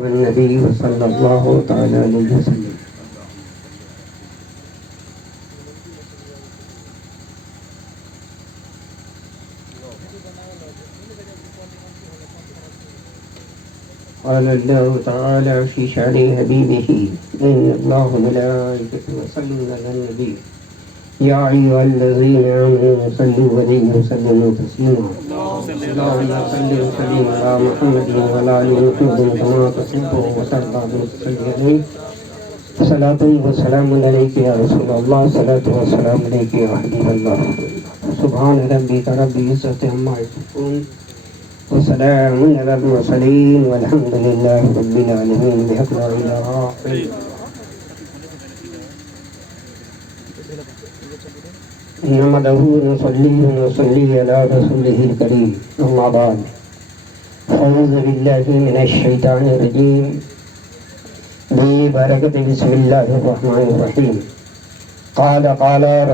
والنبي صلى الله تعالى عليه وسلم. قال الله تعالى في شأن حبيبه إن الله وملائكته يصلون على النبي يا أيها الذين آمنوا صلوا عليه وسلموا تسليما. اللهم صل وسلم على محمد وعلى آل محمد كما تحب وترضى وتصلي عليه. صلاة وسلام عليك يا رسول الله، صلاة وسلام عليك يا حبيب الله. سبحان ربك رب العزة عما يصفون وسلام على المرسلين والحمد لله رب العالمين. بحق لا إله إلا الله نحمده ونصلي على رسوله الكريم. أما بعد، أعوذ بالله من الشيطان الرجيم ببركة بسم الله الرحمن الرحيم. قال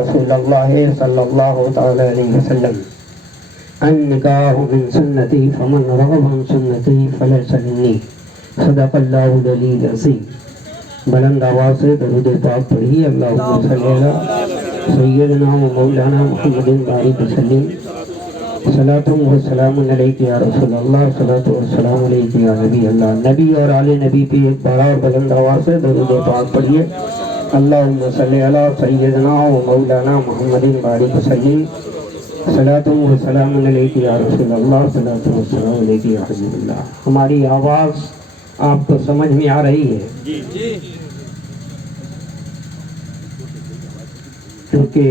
رسول الله صلى الله تعالى عليه وسلم النکاح من سنتی فمن رغب عن سنتی فلیس منی. صدق اللہ العلی العظیم. بلند آواز سے درود پاک پڑھی. اللہم صلی علی سیدنا و مولانا محمد بارک وسلم. صلاۃ و سلام علیک یا رسول اللہ، صلاۃ و سلام علیک یا نبی اللہ. نبی اور آل نبی پہ ایک بار اور بلند آواز سے درود پاک پڑھیے. اللہم صلی علی سیدنا و مولانا محمد بارک وسلم. صلاۃ و سلام علیک یا رسول اللہ، صلاۃ و سلام علیک یا حبیب اللہ. ہماری آواز آپ کو سمجھ میں آ رہی ہے؟ جی. کیونکہ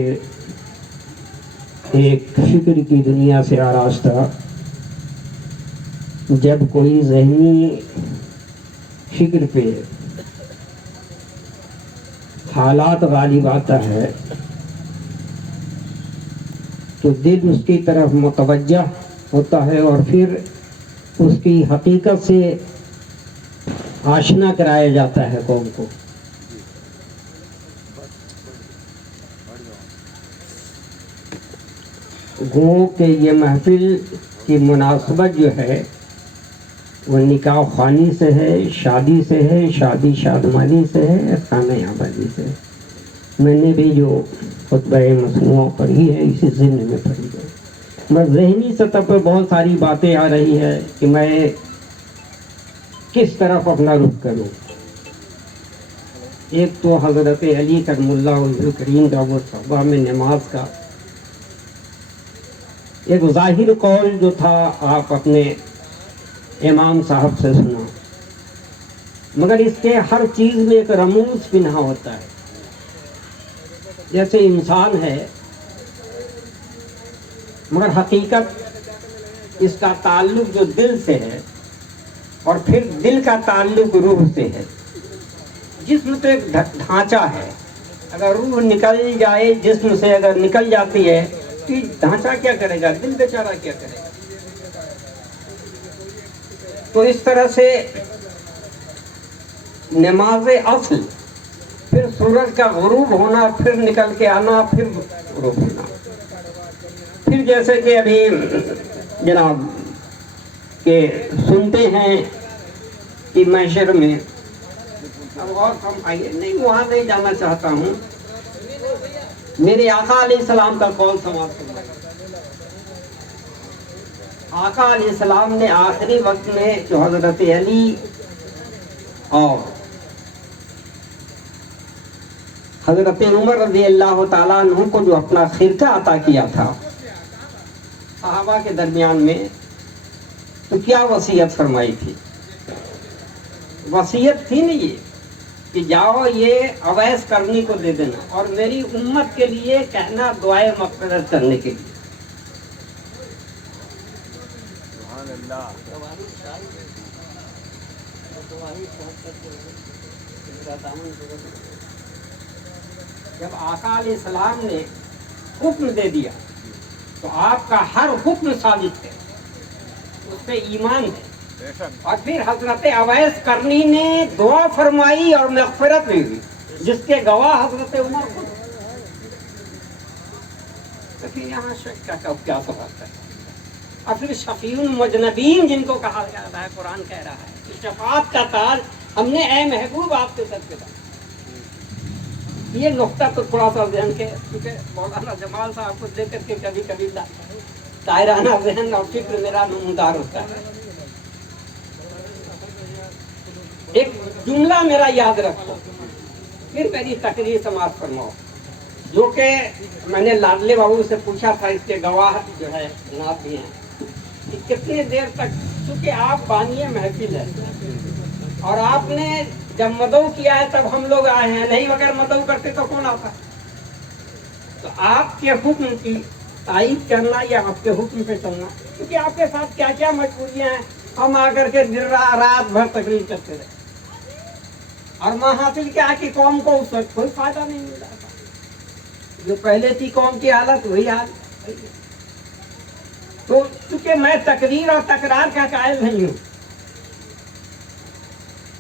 ایک فکر کی دنیا سے آراستہ جب کوئی ذہنی فکر پہ حالات غالب آتا ہے تو دل اس کی طرف متوجہ ہوتا ہے اور پھر اس کی حقیقت سے آشنا کرایا جاتا ہے قوم کو. گو کہ یہ محفل کی مناسبت جو ہے وہ نکاح خوانی سے ہے، شادی سے ہے، شادی شادمانی سے ہے، خانہ آبادی سے ہے. میں نے بھی جو خطبہ مسموعہ پڑھی ہے اسی ضمن میں پڑھی ہے. بس ذہنی سطح پر بہت ساری باتیں آ رہی ہے کہ میں کس طرف اپنا رخ کروں. ایک تو حضرت علی کرم اللہ وجہ کریم کا وہ صحبہ میں نماز کا ایک ظاہر قول جو تھا آپ اپنے امام صاحب سے سنا، مگر اس کے ہر چیز میں ایک رموز پنہا ہوتا ہے. جیسے انسان ہے مگر حقیقت اس کا تعلق جو دل سے ہے اور پھر دل کا تعلق روح سے ہے. جسم تو ایک ڈھانچہ ہے، اگر روح نکل جائے جسم سے، اگر نکل جاتی ہے تو ڈھانچہ کیا کرے گا، دل بیچارہ کیا کرے گا. تو اس طرح سے نماز اصل، پھر سورج کا غروب ہونا، پھر نکل کے آنا، پھر غروب ہونا. پھر جیسے کہ ابھی جناب کہ سنتے ہیں کہ محشر میں، اب اور کم آئیے، نہیں وہاں نہیں جانا چاہتا ہوں. میرے آقا علیہ السلام کا قول سماعت کرنا. آقا علیہ السلام نے آخری وقت میں جو حضرت علی اور حضرت عمر رضی اللہ تعالیٰ عنہ کو جو اپنا خرقہ عطا کیا تھا صحابہ کے درمیان میں، تو کیا وصیت فرمائی تھی؟ وصیت تھی نہیں یہ کہ جاؤ یہ اویس کرنی کو دے دینا اور میری امت کے لیے کہنا دعائے مغفرت کرنے کے لیے. جب آقا علیہ السلام نے حکم دے دیا تو آپ کا ہر حکم ثابت ہے، اس پہ ایمان ہے. اور پھر حضرت اویس کرنی نے دعا فرمائی اور مغفرت بھی ہوئی، جس کے گواہ حضرت عمر خود. تو پھر یہاں شک کا کیا سوال ہے؟ اور پھر شفیع المجنبین جن کو کہا جاتا ہے، قرآن کہہ رہا ہے کہ شفاعت کا تاج ہم نے اے محبوب آپ کے سر پہ ڈالا. یہ نقطہ تو تھوڑا سا ذہن کے، کیونکہ مولانا جمال صاحب کو دیکھ کر کے کبھی کبھی دائرانہ ذہن اور فکر میرا نمودار ہوتا ہے. ایک جملہ میرا یاد رکھو، پھر میری تقریر سماعت فرماؤ، جو کہ میں نے لاڈلے بابو سے پوچھا تھا، اس کے گواہ جو ہے جناب بھی ہیں، کہ کتنی دیر تک، چونکہ آپ بانی محفل ہے اور آپ نے جب مدعو کیا ہے تب ہم لوگ آئے ہیں، نہیں اگر مدعو کرتے تو کون آتا؟ تو آپ کے حکم کی تائید کرنا یا آپ کے حکم پہ چلنا، کیونکہ آپ کے ساتھ کیا کیا مجبوریاں ہیں. ہم آ کر کے دن رات بھر تقریر کرتے رہے اور ماں حاصل کیا کہ قوم کو اس وقت کوئی فائدہ نہیں مل رہا تھا. جو پہلے تھی قوم کی حالت وہی حال. تو چونکہ میں تقریر اور تکرار کا قائل نہیں ہوں،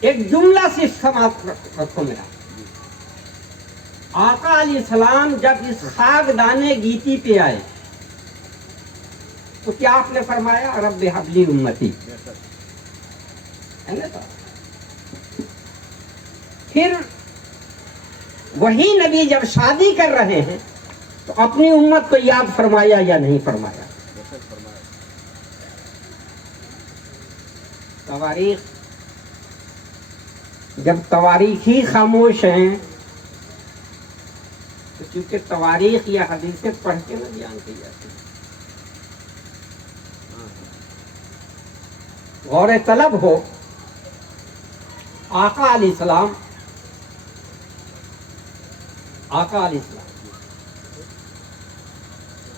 ایک جملہ صرف سماعت رکھو میرا. آقا علیہ السلام جب اس خاکدان گیتی پہ آئے تو کیا آپ نے فرمایا؟ رب حبلی امتی. پھر وہی نبی جب شادی کر رہے ہیں تو اپنی امت کو یاد فرمایا یا نہیں فرمایا؟ تواریخ، جب تواریخ ہی خاموش ہیں تو چونکہ تواریخ یا حدیثیں پڑھ کے نہ بیان کی جاتی. غور طلب ہو، آقا علیہ السلام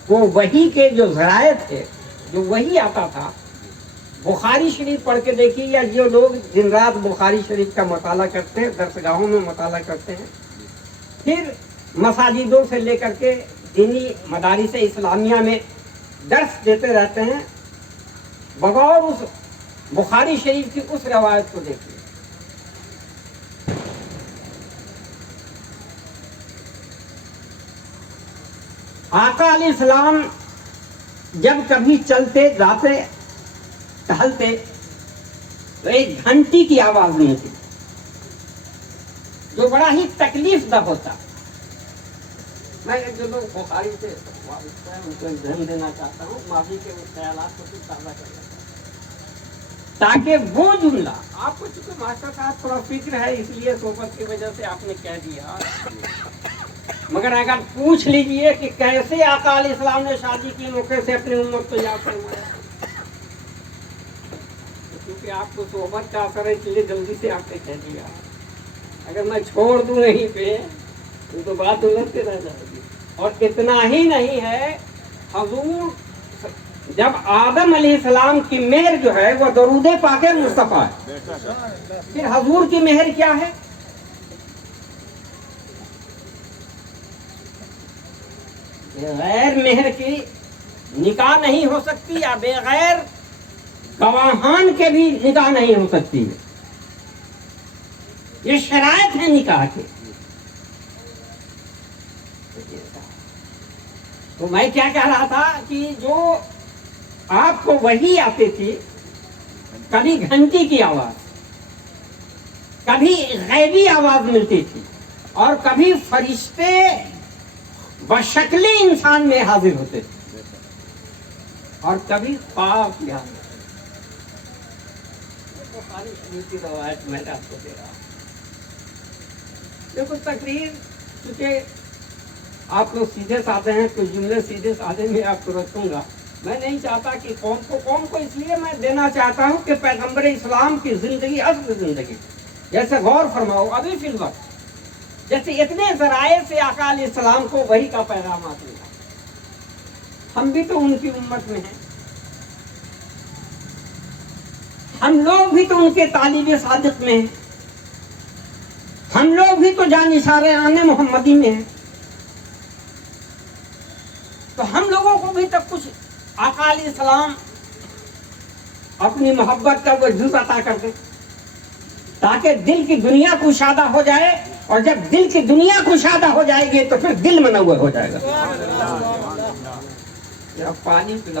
وہ وحی کے جو ذرائع تھے، جو وحی آتا تھا، بخاری شریف پڑھ کے دیکھیے، یا جو لوگ دن رات بخاری شریف کا مطالعہ کرتے ہیں، درسگاہوں میں مطالعہ کرتے ہیں، پھر مساجدوں سے لے کر کے دینی مدارس اسلامیہ میں درس دیتے رہتے ہیں، بغور اس بخاری شریف کی اس روایت کو دیکھیے. آقا علیہ السلام جب کبھی چلتے جاتے ٹہلتے تو ایک گھنٹی کی آواز نہیں تھی، جو بڑا ہی تکلیف دہ ہوتا. میں جو لوگ بخاری سے وابستہ ہیں ان کو ایک دھن دینا چاہتا ہوں، ماضی کے ان خیالات کو کچھ تازہ کرنا چاہتا ہوں، تاکہ وہ جملہ آپ کو، چونکہ ماسٹر صاحب تھوڑا فکر ہے اس لیے صحبت کی وجہ سے آپ نے کہہ دیا، مگر اگر پوچھ لیجئے کہ کیسے آقا علیہ السلام نے شادی کی موقع سے اپنی امت کو یاد فرمایا، کیونکہ آپ کو صحبت کا اثر ہے اس لیے جلدی سے آپ نے کہہ دیا. اگر میں چھوڑ دوں نہیں پہ تو بات الجھتے رہ جائے گی. اور اتنا ہی نہیں ہے، حضور جب آدم علیہ السلام کی مہر جو ہے وہ درود پاک مصطفیٰ ہے، پھر حضور کی مہر کیا ہے؟ غیر مہر کی نکاح نہیں ہو سکتی، یا بغیر گواہان کے بھی نکاح نہیں ہو سکتی. یہ شرائط ہے نکاح کے. تو میں کیا کہہ رہا تھا کہ جو آپ کو وحی آتی تھی، کبھی گھنٹی کی آواز، کبھی غیبی آواز ملتی تھی، اور کبھی فرشتے بشکل انسان میں حاضر ہوتے تھے، اور کبھی خواب کی حاضر. بخاری شریف کی روایت میں آپ کو دے رہا ہوں. دیکھو تقریر، کیونکہ آپ لوگ سیدھے سادے ہیں، کچھ جملے سیدھے سادے میں آپ کو رکھوں گا. میں نہیں چاہتا کہ قوم کو اس لیے میں دینا چاہتا ہوں کہ پیغمبر اسلام کی زندگی، اصل زندگی، جیسے غور فرماؤ ابھی فی الوقت جیسے اتنے ذرائع سے آقا علیہ السلام کو وحی کا پیغام حاصل ہے. ہم بھی تو ان کی امت میں ہیں، ہم لوگ بھی تو ان کے طالب صادق میں ہیں، ہم لوگ بھی تو جانثار آن محمدی میں ہیں. تو ہم لوگوں کو بھی تب کچھ آقا علیہ السلام اپنی محبت کا وہ جز عطا کر دیں، تاکہ دل کی دنیا کشادہ ہو جائے. اور جب دل کی دنیا کشادہ ہو جائے گی تو پھر دل منور ہو جائے گا. پانی پلا.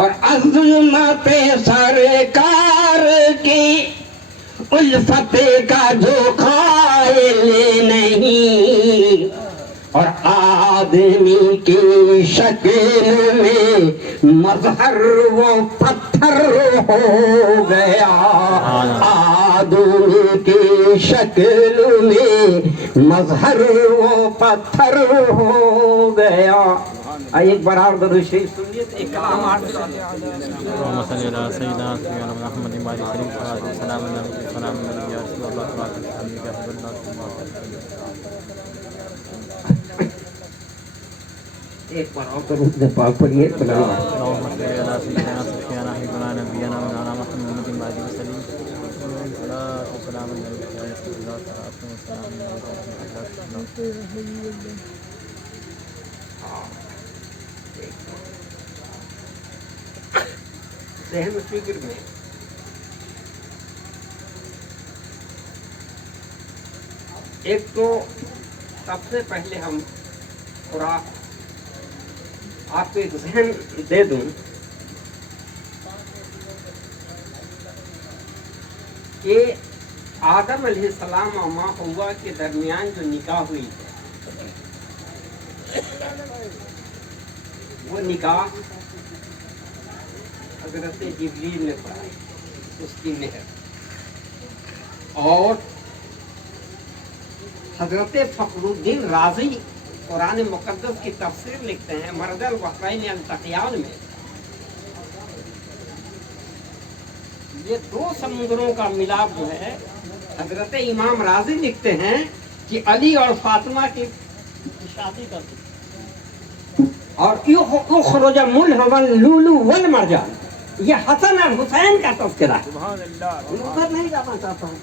اور عظمت سرکار کی الفت کا جو قائل نہیں، اور آدمی کی شکل میں مظہر وہ پتھر ہو گیا، آدمی کی شکل میں مظہر وہ پتھر ہو گیا۔ ایک بار اور درود شریف سنیے، ایک کلام آٹھ اللهم صل على سيدنا سيدنا محمد وعلى آله وصحبه وسلم السلام عليك يا رسول الله تبارك وتعالى يا حبيب الله ایک بار اور درود پاک پڑھیے۔ اللهم صل على سيدنا سيدنا حبيبنا نبينا مولانا محمد وعلى آله وسلم الصلاة والسلام عليك يا رسول الله والسلام عليك ذہن و فکر میں ایک تو سب سے پہلے ہم تھوڑا آپ کو ایک ذہن دے دوں کہ آدم علیہ السلام اور ماں حوا کے درمیان جو نکاح ہوئی ہے، وہ نکاح حضرت جبریل نے پڑھائی، اس کی مہر، اور حضرت فخر الدین رازی قرآن مقدس کی تفسیر لکھتے ہیں مرج البحرین التقیان میں، یہ دو سمندروں کا ملاپ جو ہے، حضرت امام رازی لکھتے ہیں کہ علی اور فاطمہ کی شادی کر دی، اور یخرج ملہما اللؤلؤ والمرجان، یہ حسن اور حسین کا تذکرہ ہے۔ ادھر نہیں جانا چاہتا ہوں۔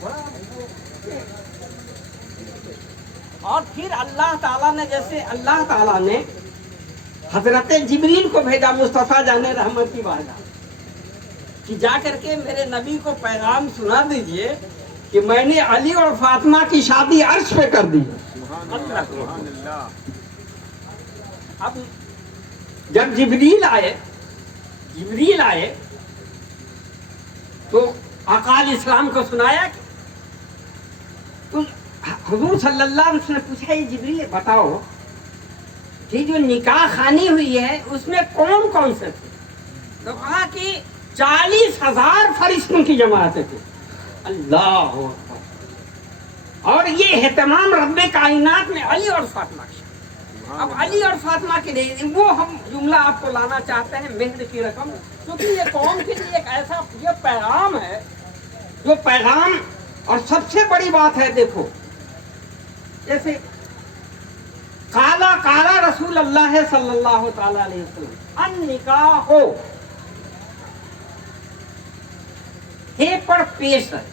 اور پھر اللہ تعالیٰ نے، جیسے اللہ تعالیٰ نے حضرت جبریل کو بھیجا مصطفیٰ جان رحمت کی بارگاہ کہ جا کر کے میرے نبی کو پیغام سنا دیجئے کہ میں نے علی اور فاطمہ کی شادی عرش پہ کر دی۔ اب جب جبریل آئے تو آقا علیہ السلام کو سنایا، تو حضور صلی اللہ علیہ وسلم نے پوچھا، یہ جبریل بتاؤ کہ جو نکاح خوانی ہوئی ہے اس میں کون کون سے تھے؟ تو کہا کہ 40,000 فرشتوں کی جماعتیں تھے۔ اللہ اکبر! اور یہ اہتمام رب کائنات میں علی اور فاطمہ کی۔ اب علی اور فاطمہ کے لیے وہ ہم جملہ آپ کو لانا چاہتے ہیں، مہر کی رقم، کیونکہ یہ قوم کے لیے ایک ایسا یہ پیغام ہے جو پیغام، اور سب سے بڑی بات ہے، دیکھو جیسے قال رسول اللہ صلی اللہ تعالی علیہ وسلم النکاح ہے پر پیش ہے،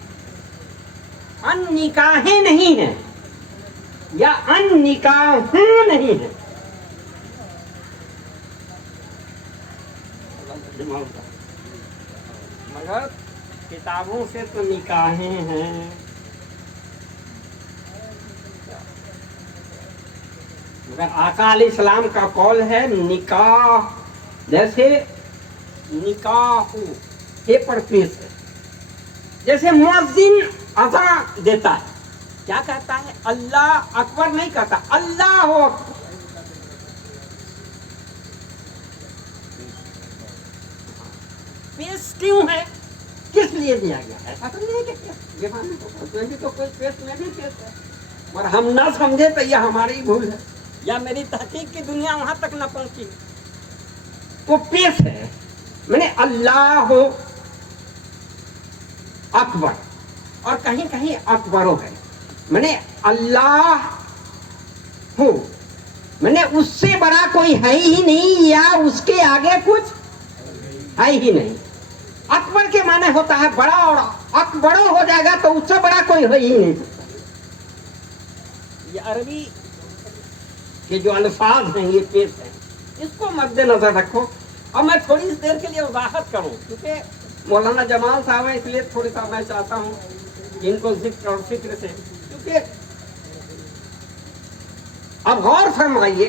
ان نکاحیں نہیں ہیں یا ان نکاحوں نہیں ہیں، مگر کتابوں سے تو نکاحیں ہیں۔ مگر آقا علیہ السلام کا قول ہے نکاح، جیسے نکاح ہے پر پیش ہے، جیسے مؤذن اذان دیتا ہے کیا کہتا ہے؟ اللہ اکبر نہیں کہتا، اللہ اکبر۔ پیش کیوں ہے؟ کس لیے دیا گیا؟ ایسا تو نہیں ہے کہ بھی تو کوئی پیش میں بھی پیش ہے، اور ہم نہ سمجھے تو یہ ہماری بھول ہے، یا میری تحقیق کی دنیا وہاں تک نہ پہنچی۔ وہ پیش ہے، میں نے اللہ اکبر، اور کہیں کہیں اکبرو ہے، میں نے اللہ ہو، میں نے اس سے بڑا کوئی ہے ہی نہیں، یا اس کے آگے کچھ ہے ہی نہیں۔ اکبر کے معنی ہوتا ہے بڑا، اور اکبرو ہو جائے گا تو اس سے بڑا کوئی ہے ہی نہیں۔ یہ عربی کے جو الفاظ ہیں یہ پیش ہیں، اس کو مد نظر رکھو۔ اب میں تھوڑی سی دیر کے لیے وضاحت کروں، کیونکہ مولانا جمال صاحب ہیں، اس لیے تھوڑی سا میں چاہتا ہوں ان کو ذکر اور فکر سے، کیونکہ اب غور فرمائیے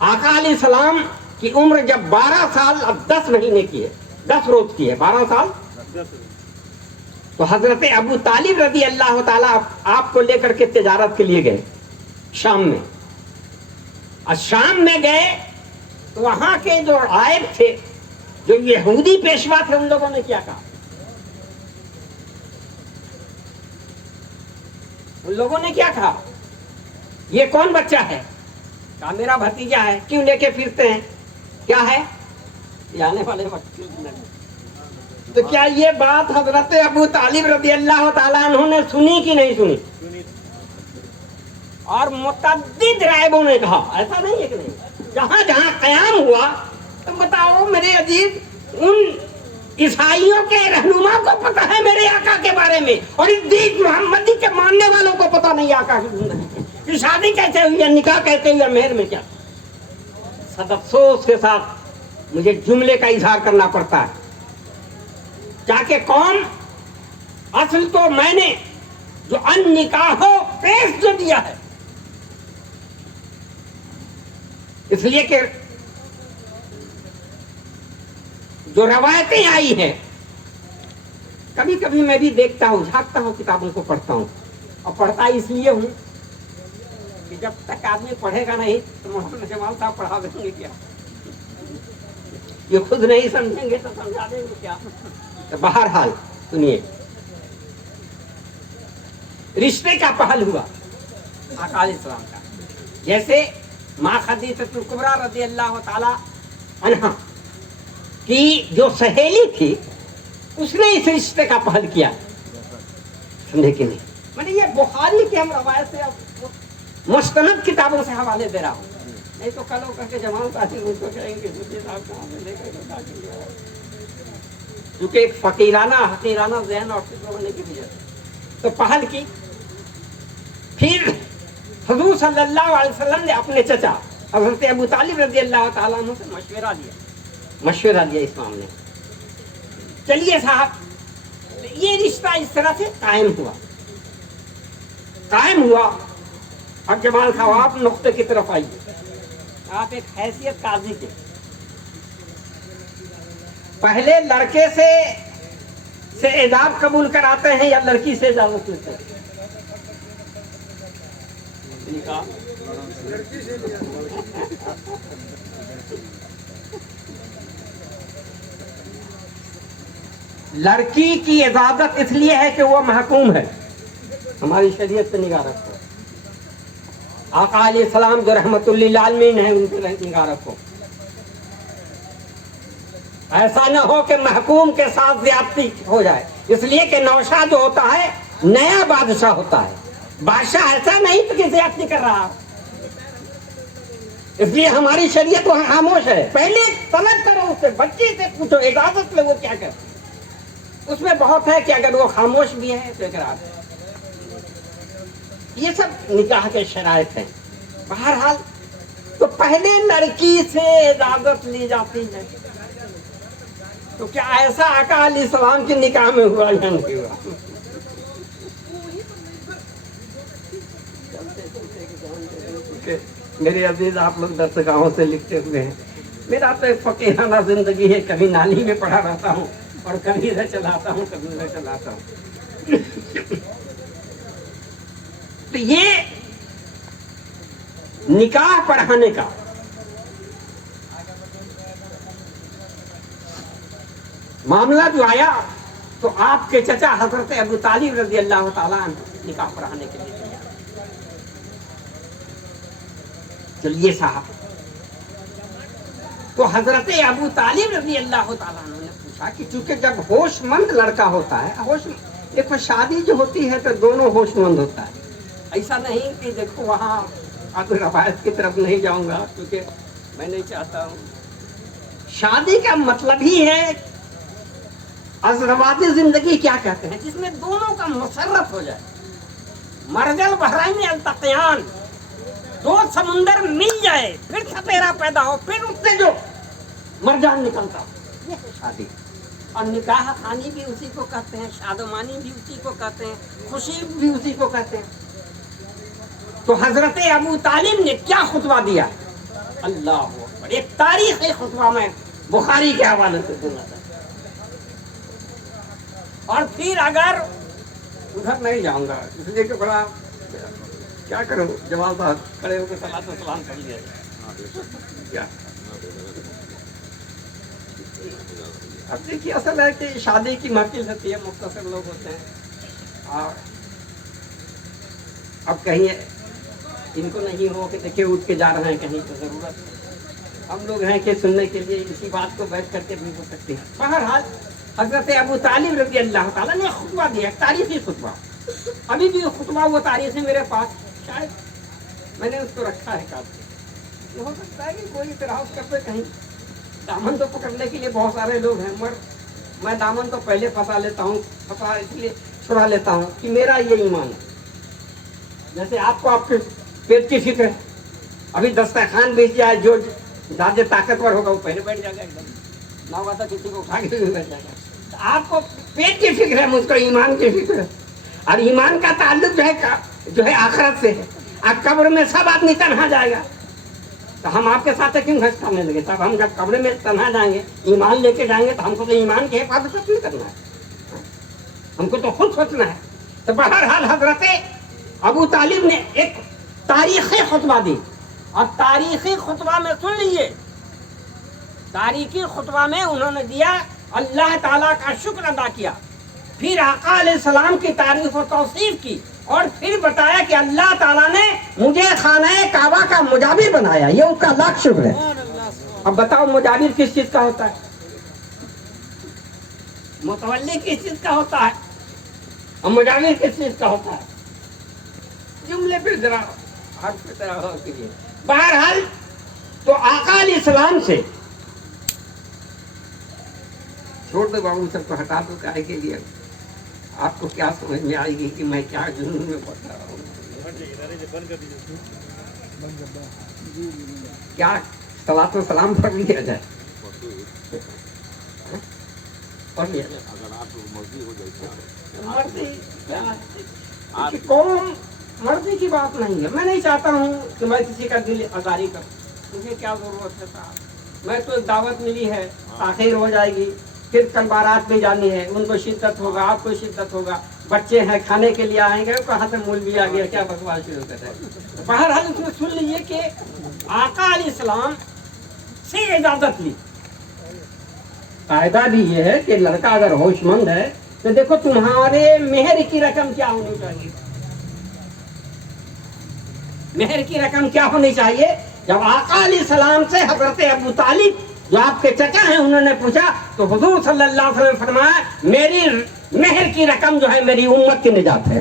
آقا علیہ السلام کی عمر جب 12 سال اب 10 مہینے کی ہے، 10 روز کی ہے، 12 سال، تو حضرت ابو طالب رضی اللہ تعالیٰ آپ کو لے کر کے تجارت کے لیے گئے شام میں. اور شام میں گئے تو وہاں کے جو عائب تھے، جو یہودی پیشوا تھے، ان لوگوں نے کیا کہا؟ ان لوگوں نے کیا کہا؟ یہ کون بچہ ہے؟ کہا میرا بھتیجا ہے. کیوں لے کے پھرتے ہیں؟ کیا ہے؟ یہ آنے والے وقت. تو کیا یہ بات حضرت ابو طالب رضی اللہ تعالیٰ عنہ نے سنی کہ نہیں سنی؟ اور متعدد رائبوں نے کہا، ایسا نہیں ہے کہ نہیں، جہاں جہاں قیام ہوا. تو بتاؤ میرے عزیز، ان عیسائیوں کے رہنما کو پتہ ہے میرے آقا کے بارے میں، اور اس دین محمدی کے ماننے والوں کو پتہ نہیں آقا کی زندگی کی شادی کیسے ہوئی ہے، نکاح کیسے ہوئی ہے، مہر میں کیا. سب افسوس کے ساتھ مجھے جملے کا اظہار کرنا پڑتا ہے، تاکہ قوم، اصل تو میں نے جو ان نکاحوں پیش جو دیا ہے، اس لیے کہ جو روایتیں آئی ہیں، کبھی کبھی میں بھی دیکھتا ہوں، جھانکتا ہوں، کتابوں کو پڑھتا ہوں. اور پڑھتا اس لیے ہوں کہ جب تک آدمی پڑھے گا نہیں تو محمد جمال صاحب پڑھا دیں گے کیا؟ یہ خود نہیں سمجھیں گے تو سمجھا دیں گے کیا؟ تو بہرحال سنیے، رشتے کا پہل ہوا آقا علیہ السلام کا. جیسے ماں خدیجہ الکبریٰ رضی اللہ تعالی عنہا کی جو سہیلی تھی، اس نے اس رشتے کا پہل کیا. سمجھے کہ نہیں؟ میں نے یہ بخاری کے ہم روایت سے مستند کتابوں سے حوالے دے رہا ہوں، نہیں تو کل ہو کر کے جمال صاحب مجھ کو کہیں گے صاحب کہاں سے لے کر کے، کیونکہ ایک فقیرانہ حقیرانہ ذہن اور فکر ہونے کی وجہ سے تو پہل کی. پھر حضور صلی اللہ علیہ وسلم نے اپنے چچا حضرت ابو طالب رضی اللہ تعالیٰ عنہ سے مشورہ لیا اس معاملے میں. چلیے صاحب، یہ رشتہ اس طرح سے قائم ہوا. اب جمال صاحب آپ نقطے کی طرف آئیے. آپ ایک حیثیت قاضی کے، پہلے لڑکے سے اعزاز قبول کراتے ہیں یا لڑکی سے اجازت لیتے ہیں؟ لڑکی کی اجازت اس لیے ہے کہ وہ محکوم ہے. ہماری شریعت سے نگاہ رکھو. آقا علیہ السلام جو رحمت للعالمین ہیں، ان سے نگاہ رکھو. ایسا نہ ہو کہ محکوم کے ساتھ زیادتی ہو جائے، اس لیے کہ نوشا جو ہوتا ہے نیا بادشاہ ہوتا ہے. بادشاہ ایسا نہیں تو کہ زیادتی کر رہا، اس لیے ہماری شریعت وہاں خاموش ہے. پہلے طلب کرو اس سے، بچی سے پوچھو، اجازت لے، وہ کیا کرتے. اس میں بہت ہے کہ اگر وہ خاموش بھی ہے تو اقرار ہے. یہ سب نکاح کے شرائط ہیں. بہرحال تو پہلے لڑکی سے اجازت لی جاتی ہے. تو کیا ایسا آقا علیہ السلام کے نکاح میں ہوا یا نہیں ہوا؟ میرے عزیز، آپ لوگ درسگاہوں سے لکھتے ہوئے ہیں. میرا تو ایک فقیرانہ زندگی ہے، کبھی نالی میں پڑھا رہتا ہوں اور کبھی ادھر چلاتا ہوں، کبھی ادھر چلاتا ہوں. تو یہ نکاح پڑھانے کا معاملہ جو آیا تو آپ کے چچا حضرت ابو طالب رضی اللہ تعالیٰ عنہ نکاح پڑھانے کے لیے تیار. چلیے صاحب، تو حضرت ابو طالب رضی اللہ تعالیٰ عنہ نے پوچھا کہ چونکہ جب ہوش مند لڑکا ہوتا ہے، دیکھو شادی جو ہوتی ہے تو دونوں ہوش مند ہوتا ہے. ایسا نہیں کہ دیکھو وہاں اب روایت کی طرف نہیں جاؤں گا کیونکہ میں نہیں چاہتا ہوں. شادی کا مطلب ہی ہے ازدواجی زندگی کیا کہتے ہیں، جس میں دونوں کا مسرت ہو جائے. مرج البحرین التقیان، دو سمندر مل جائے، پھر سپیرا پیدا ہو، پھر اس سے جو مرجان نکلتا ہو، یہ ہے شادی. اور نکاح خانی بھی اسی کو کہتے ہیں، شادمانی بھی اسی کو کہتے ہیں، خوشی بھی اسی کو کہتے ہیں. تو حضرت ابو طالب نے کیا خطبہ دیا؟ اللہ اکبر، ایک تاریخی خطبہ میں بخاری کے حوالے سے سنا تھا. اور پھر اگر ادھر نہیں جاؤں گا اس لیے کہ بڑا کیا کروں، جمال صاحب کھڑے ہو کے صلاۃ و سلام کر لیا کیا. اب دیکھیے اصل ہے کہ شادی کی محفل ہوتی ہے، مختصر لوگ ہوتے ہیں، اور اب کہیں ان کو نہیں ہو کہ دیکھیں اٹھ کے جا رہے ہیں کہیں تو ضرورت ہے. ہم لوگ ہیں کہ سننے کے لیے اسی بات کو بیٹھ کر کے بھی ہو سکتے ہیں. بہرحال حضرت ابو طالب رضی اللہ تعالیٰ نے خطبہ دیا، ایک تاریخی خطبہ. ابھی بھی خطبہ وہ تاریخ ہے میرے پاس، شاید میں نے اس کو رکھا ہے کاٹ کے. یہ ہو سکتا ہے کہ کوئی اعتراض کر پہ کہیں. دامن تو پکڑنے کے لیے بہت سارے لوگ ہیں، مگر میں دامن تو پہلے پھنسا لیتا ہوں، پھنسا اس لیے چھڑا لیتا ہوں کہ میرا یہ ایمان ہے. جیسے آپ کو آپ کے پیٹ کی فکر ہے، ابھی دسترخوان بیچ جائے، جو زیادہ طاقتور ہوگا وہ پہلے بیٹھ جائے گا، ایک دم نہ ہوا کسی کو اٹھا کے بھی بیٹھ جائے گا. آپ کو پیٹ کی فکر ہے، مجھ کو ایمان کی فکر ہے. اور ایمان کا تعلق جو ہے آخرت سے ہے. اب قبر میں سب آدمی تنہا جائے گا تو ہم آپ کے ساتھ کیوں گھس کرنے لگے؟ صاحب ہم جب قبر میں تنہا جائیں گے، ایمان لے کے جائیں گے، تو ہم کو تو ایمان کی حفاظت نہیں کرنا ہے، ہم کو تو خود سوچنا ہے. تو بہرحال حضرت ابو طالب نے ایک تاریخی خطبہ دی، اور تاریخی خطبہ میں سن لیجیے، تاریخی خطبہ میں انہوں نے دیا اللہ تعالیٰ کا شکر ادا کیا، پھر آقا علیہ السلام کی تعریف و توصیف کی، اور پھر بتایا کہ اللہ تعالیٰ نے مجھے خانہ کعبہ کا مجاور بنایا، یہ اس کا لاکھ شکر ہے. اب بتاؤ مجاور کس چیز کا ہوتا ہے؟ متولی کس چیز کا ہوتا ہے اور مجاور کس چیز کا ہوتا ہے؟ جملے پہ ذرا حرف پہ طرح غور کیجیے. بہرحال تو آقا علیہ السلام سے چھوڑ دو بابو، سب کو ہٹا دو. کہنے کے لیے آپ کو کیا سمجھ میں آئے گی کہ میں کیا جنون میں پڑھ رہا ہوں؟ کیا صلاۃ و سلام پڑھ لیا جائے؟ پڑھ لیا جائے. قوم مرضی کی بات نہیں ہے. میں نہیں چاہتا ہوں کہ میں کسی کا دل آزاری کروں، مجھے کیا ضرورت ہے صاحب. میں تو دعوت ملی ہے، تاخیر ہو جائے گی، پھر کل بارات میں جانی ہے، ان کو شدت ہوگا، آپ کو شدت ہوگا، بچے ہیں کھانے کے لیے آئیں گے، کہاں سے مولوی آ گیا، کیا بکواس شروع کر رہے ہیں. بہرحال اس میں سن لیجیے کہ آقا علیہ السلام سے اجازت لی. قاعدہ بھی یہ ہے کہ لڑکا اگر ہوش مند ہے تو دیکھو تمہارے مہر کی رقم کیا ہونی چاہیے. مہر کی رقم کیا ہونی چاہیے؟ جب آقا علیہ السلام سے حضرت ابو طالب جو آپ کے چچا ہیں انہوں نے پوچھا تو حضور صلی اللہ علیہ وسلم نے فرمایا میری مہر کی رقم جو ہے میری امت کی نجات ہے،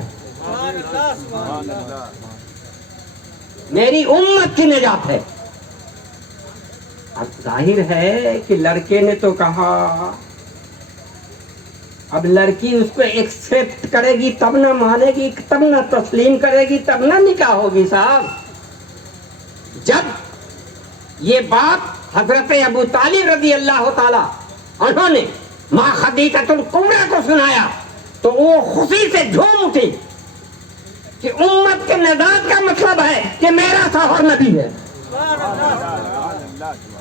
میری امت کی نجات ہے. اب ظاہر ہے کہ لڑکے نے تو کہا، اب لڑکی اس کو ایکسپٹ کرے گی تب نہ مانے گی، تب نہ تسلیم کرے گی، تب نہ نکاح ہوگی. صاحب جب یہ بات حضرت ابو طالب رضی اللہ تعالی انہوں نے ماں خدیجہ الکبریٰ کو سنایا تو وہ خوشی سے جھوم اٹھی کہ امت کے نجات کا مطلب ہے کہ میرا شوہر نبی ہے،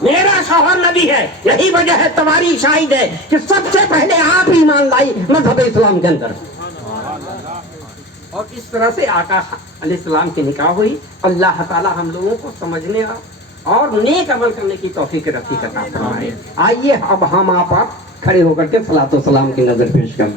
میرا شوہر نبی ہے. یہی وجہ ہے تمہاری شاہد ہے کہ سب سے پہلے آپ ایمان لائی مذہب اسلام کے اندر. اور اس طرح سے آقا علیہ السلام کی نکاح ہوئی. اللہ تعالی ہم لوگوں کو سمجھنے اور نیک عمل کرنے کی توفیق رفیق عطا فرمائے. آئیے اب ہم آپ کھڑے ہو کر کے صلاۃ و سلام کی نظر پیش کریں.